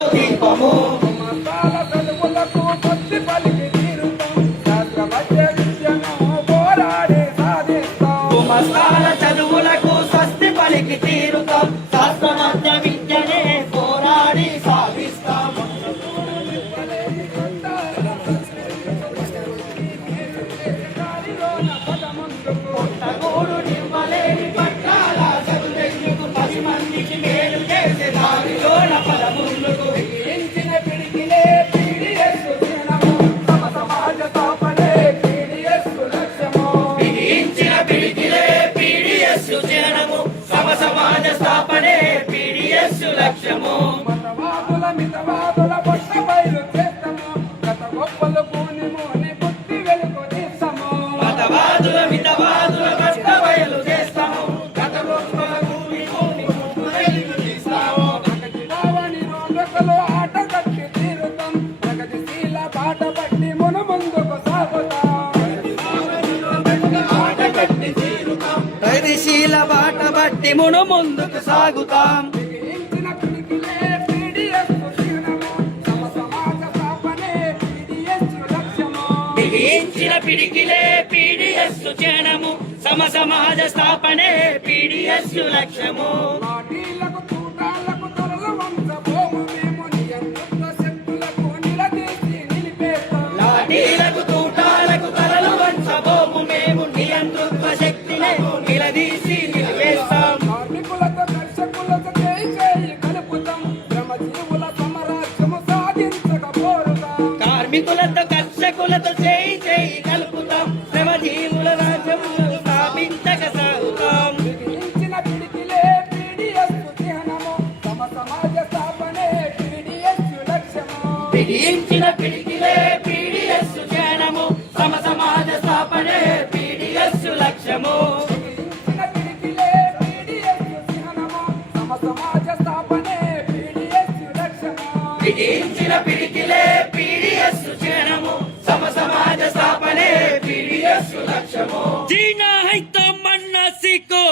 దీపము మతాల చదువులకు కొద్ది పలికి తీరుతాం శాస్త్ర మధ్య విద్యను పోరాడి సాధిస్తాం గుమస్తాల చదువులకు స్వస్తి పలికి తీరుతాం శాస్త్రమధ్య విద్యనే పోరాడి సాధిస్తాం పుట్టగూడు నివ్వలేని పట్టాల చదువెందుకు 10 మందికి మేలు చేసే దారిలోన పదముందుకు ఎంచిన పిడికిలే పీడిఎస్ దినము సమ సమాజ స్థాపనే పీడిఎస్ లక్ష్యము బిగించిన పిడికిలే పీడిఎస్ జనము సమ సమాజ స్థాపనే పీడిఎస్ లక్ష్యము మతవాదుల మితవాదుల పొట్ట బయలు చేస్తాము గత గొప్పలు పూని మోని బుద్ధి వెలుగు తీస్తాము మతవాదుల మితవాదుల కష్ట బయలు చేస్తాము గత గొప్పల భూమి భూమి వెలుగు తీస్తాము ప్రగతిరావని రోగకులు ఆట కట్టి తీరుతాం ప్రగతిశీల బాట పట్టి మును ముందుకు సాగుతాం ఆట కట్టి తీరుతాం ప్రగతిశీల బాట బట్టి మును ముందుకు సాగుతాం బిగించిన పిడికిలే పీడిఎస్ దినము సమ సమాజ స్థాపనే పీడిఎస్ లక్ష్యము బిగించిన పిడికిలే పీడిఎస్ జనము సమ సమాజ స్థాపనే పీడిఎస్ లక్ష్యము పార్టీలకు కూటాలకు తొరలు వంశభూము మేము నియంత్రిత శక్తులకు నిలదీసి నిలిపేస్తాం లాఠీలకు తూటాలకు తలలు వంచబోము మేము నియంతృత్వ శక్తిని నిలదీసి నిలిపేస్తాం కార్మికులతో కర్షకులతో చేయి చేయి కలుపుతాం శ్రమజీవుల సమరాజ్యము సాధించకపోరుతాం కార్మికులతో కర్షకులతో చేయి చేయి కలుపుతాం శ్రమజీవుల రాజ్యములను స్థాపించక సాగుతాం బిగించిన పిడికిలే పీడిఎస్ చిహ్నము సమ సమాజ స్థాపనే పీడిఎస్ లక్ష్యము బిగించిన పిడికిలే పీడిఎస్ జనము సమ సమాజ స్థాపనే పీడిఎస్ లక్ష్యము బిగించిన పిడికిలే పీడిఎస్ చిహ్నము సమ సమాజ స్థాపనే పీడిఎస్ లక్ష్యము బిగించిన పిడికిలే పీడిఎస్ జనము సమ సమాజ స్థాపనే పీడిఎస్ లక్ష్యము జీనా హై తమన్నా సిక్కో